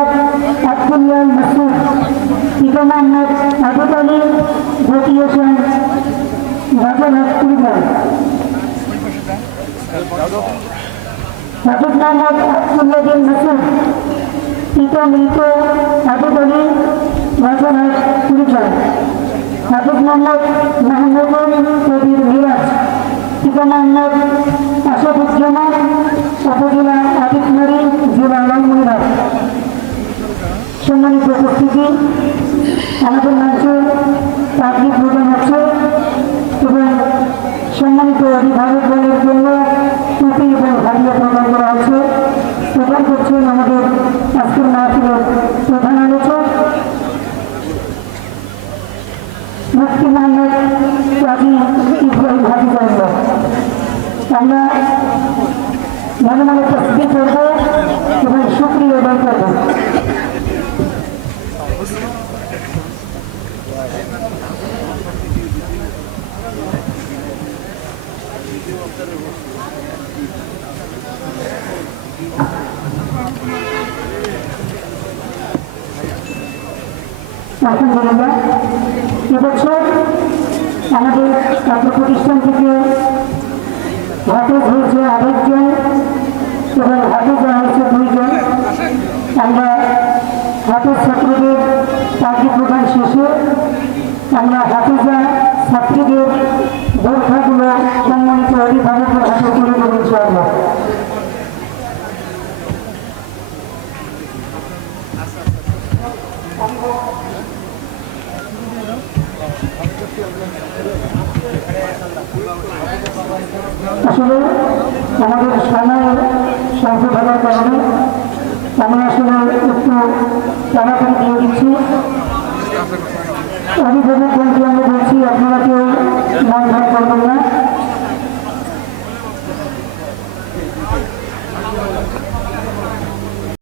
মোহাম্মদ আবদুল্লাহ মাসুদ পিতা মোহাম্মদ আবু আলী ঘটিয়েছেন রাজন হসপিটাল রাজুদ মোহাম্মদ আবদুল্লাহ বিন মাসুদ পিতা মৃত সম্মানিত উপস্থিতি আমাদের মঞ্চে পাবলিক প্রদান হচ্ছে এবং সম্মানিত অভিভাবক দলের জন্য টুপি এবং হারিয়া প্রদান করা হচ্ছে। প্রদান করছেন আমাদের আজকের মাহফিলের প্রধান আলোচক, মুফতি মোহাম্মদ কাজী ইব্রাহিম হাফিজাল্লাহ আমরা মনে মনে তসবি করব এবং সুক্রিয় আদায় করব আলহামদুলিল্লাহ এবছর আমাদের ছাত্র প্রতিষ্ঠান থেকে হাফেজ হয়েছে আরেকজন এবং হাফেজ হয়েছে দুইজন। আমরা হাফেজ ছাত্রদের চাকরি প্রদান শেষে আমরা হাফেজা ছাত্রীদের বোরখাগুলো সম্মানিত অভিভাবকের হাতে তুলে দেবো ইনশাআল্লাহ। আসলে আমাদের সময় স্বল্প থাকার কারণে আমরা আসলে একটু তাড়াতাড়ি দিয়ে দিচ্ছি। আমি ভেবে কোনটি আমরা বলছি আপনারা কেউ মন ভাগ করবেন না।